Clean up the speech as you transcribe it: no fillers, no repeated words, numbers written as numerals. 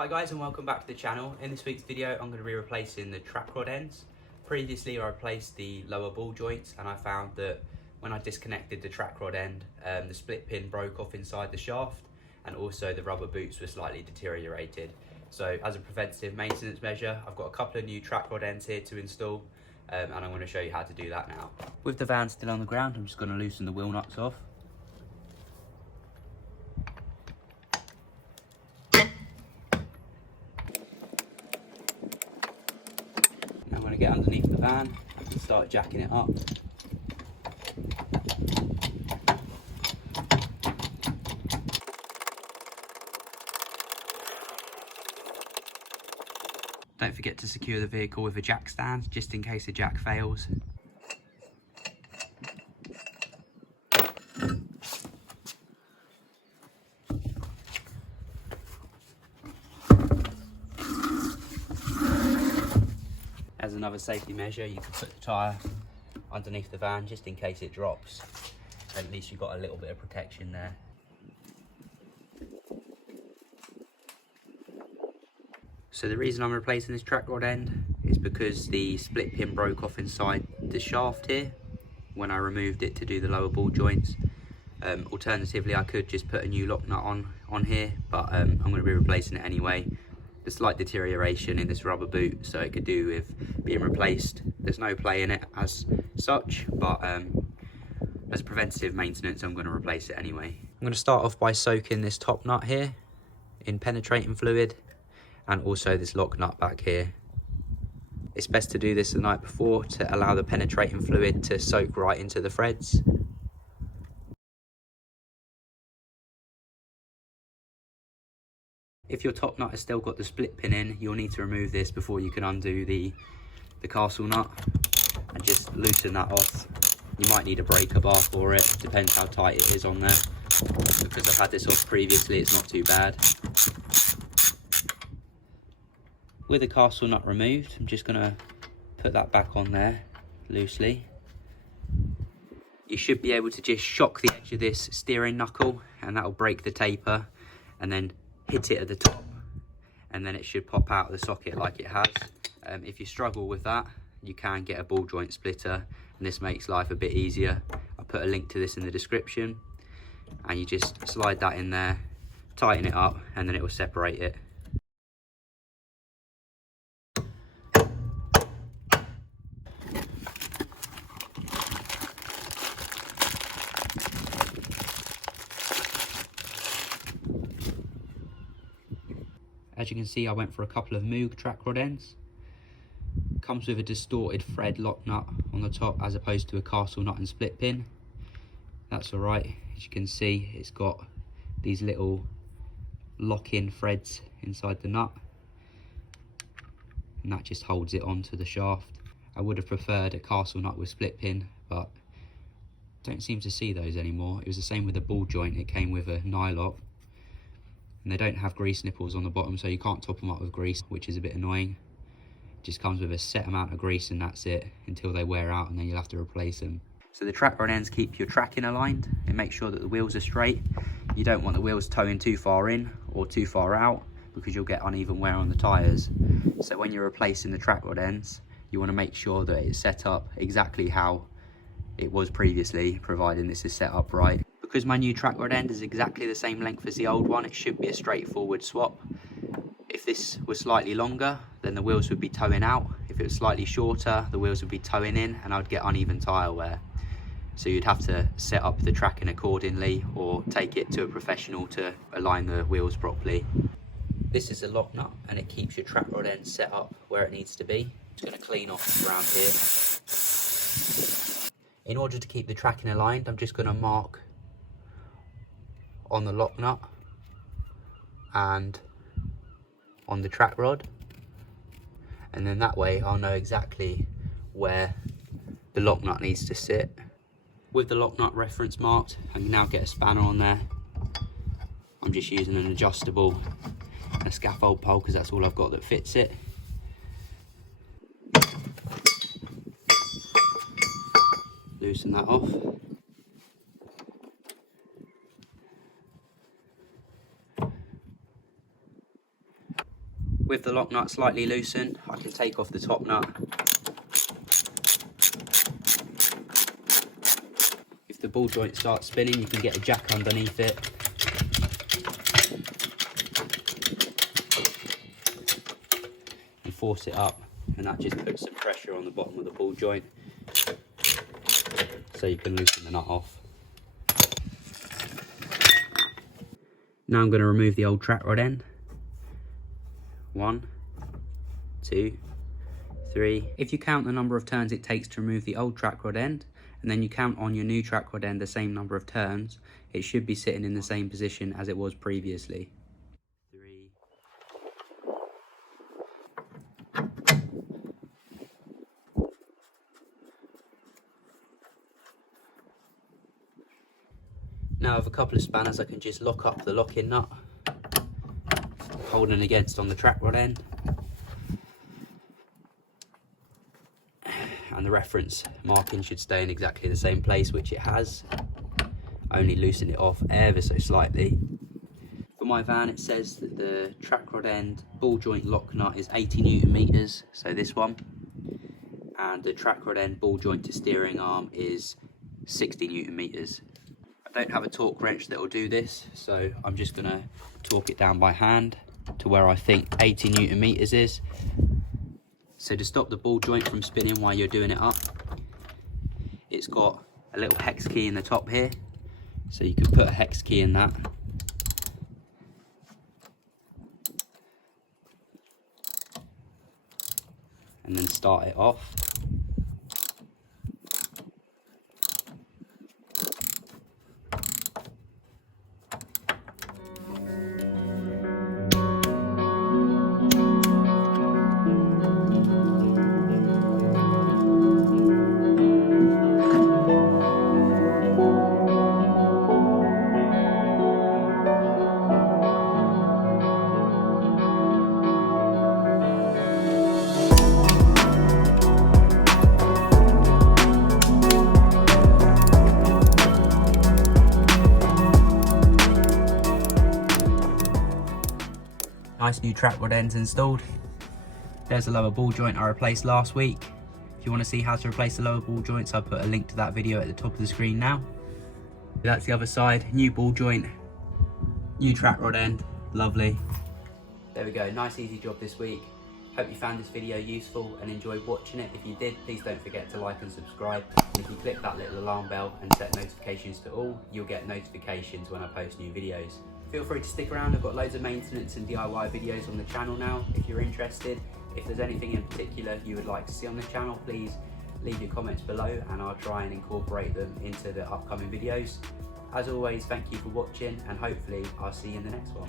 Hi guys, and welcome back to the channel. In this week's video I'm going to be replacing the track rod ends. Previously I replaced the lower ball joints and I found that when I disconnected the track rod end, the split pin broke off inside the shaft and also the rubber boots were slightly deteriorated. So as a preventative maintenance measure, I've got a couple of new track rod ends here to install and I'm going to show you how to do that now. With the van still on the ground, I'm just going to loosen the wheel nuts off. I'm going to get underneath the van and start jacking it up. Don't forget to secure the vehicle with a jack stand just in case the jack fails. As another safety measure, you can put the tyre underneath the van just in case it drops. At least you've got a little bit of protection there. So the reason I'm replacing this track rod end is because the split pin broke off inside the shaft here when I removed it to do the lower ball joints. Alternatively, I could just put a new lock nut on here, but I'm going to be replacing it anyway. The slight deterioration in this rubber boot, so it could do with being replaced. There's no play in it as such, but as preventative maintenance, I'm going to replace it anyway. I'm going to start off by soaking this top nut here in penetrating fluid and also this lock nut back here. It's best to do this the night before to allow the penetrating fluid to soak right into the threads. If your top nut has still got the split pin in, you'll need to remove this before you can undo the castle nut and just loosen that off. You might need a breaker bar for it, depends how tight it is on there. Because I've had this off previously, it's not too bad. With the castle nut removed, I'm just going to put that back on there loosely. You should be able to just shock the edge of this steering knuckle and that'll break the taper, and then hit it at the top and then it should pop out of the socket like it has. If you struggle with that, you can get a ball joint splitter and this makes life a bit easier. I'll put a link to this in the description, and you just slide that in there, tighten it up, and then it will separate it. As you can see, I went for a couple of Moog track rod ends. Comes with a distorted thread lock nut on the top as opposed to a castle nut and split pin. That's alright. As you can see, it's got these little lock-in threads inside the nut, and that just holds it onto the shaft. I would have preferred a castle nut with split pin, but don't seem to see those anymore. It was the same with the ball joint. It came with a nylock. And they don't have grease nipples on the bottom, so you can't top them up with grease, which is a bit annoying. It just comes with a set amount of grease and that's it, until they wear out and then you'll have to replace them. So the track rod ends keep your tracking aligned. It makes sure that the wheels are straight. You don't want the wheels towing too far in or too far out because you'll get uneven wear on the tyres. So when you're replacing the track rod ends, you want to make sure that it's set up exactly how it was previously, providing this is set up right. Because my new track rod end is exactly the same length as the old one, it should be a straightforward swap. If this was slightly longer, then the wheels would be towing out. If it was slightly shorter, the wheels would be towing in and I'd get uneven tyre wear. So you'd have to set up the tracking accordingly or take it to a professional to align the wheels properly. This is a lock nut and it keeps your track rod end set up where it needs to be. Just going to clean off around here. In order to keep the tracking aligned, I'm just going to mark on the lock nut and on the track rod, and then that way I'll know exactly where the lock nut needs to sit. With the lock nut reference marked, I can now get a spanner on there. I'm just using an adjustable and a scaffold pole because that's all I've got that fits it. Loosen that off. With the lock nut slightly loosened, I can take off the top nut. If the ball joint starts spinning, you can get a jack underneath it. And force it up, and that just puts some pressure on the bottom of the ball joint, so you can loosen the nut off. Now I'm going to remove the old track rod end. 1, 2, 3. If you count the number of turns it takes to remove the old track rod end, and then you count on your new track rod end the same number of turns, it should be sitting in the same position as it was previously. 3. Now with a couple of spanners I can just lock up the lock-in nut, holding against on the track rod end, and the reference marking should stay in exactly the same place, which it has. Only loosen it off ever so slightly. For my van it says that the track rod end ball joint lock nut is 80 Newton meters, so this one, and the track rod end ball joint to steering arm is 60 Newton meters. I don't have a torque wrench that will do this, so I'm just going to torque it down by hand to where I think 80 Newton meters is. So to stop the ball joint from spinning while you're doing it up, it's got a little hex key in the top here, so you can put a hex key in that. And then start it off. Nice new track rod ends installed. There's the lower ball joint I replaced last week. If you want to see how to replace the lower ball joints, I'll put a link to that video at the top of the screen now. That's the other side, new ball joint, new track rod end, lovely. There we go, nice easy job this week. Hope you found this video useful and enjoyed watching it. If you did, please don't forget to like and subscribe. And if you click that little alarm bell and set notifications to all, you'll get notifications when I post new videos. Feel free to stick around, I've got loads of maintenance and DIY videos on the channel now if you're interested. If there's anything in particular you would like to see on the channel, please leave your comments below and I'll try and incorporate them into the upcoming videos. As always, thank you for watching and hopefully I'll see you in the next one.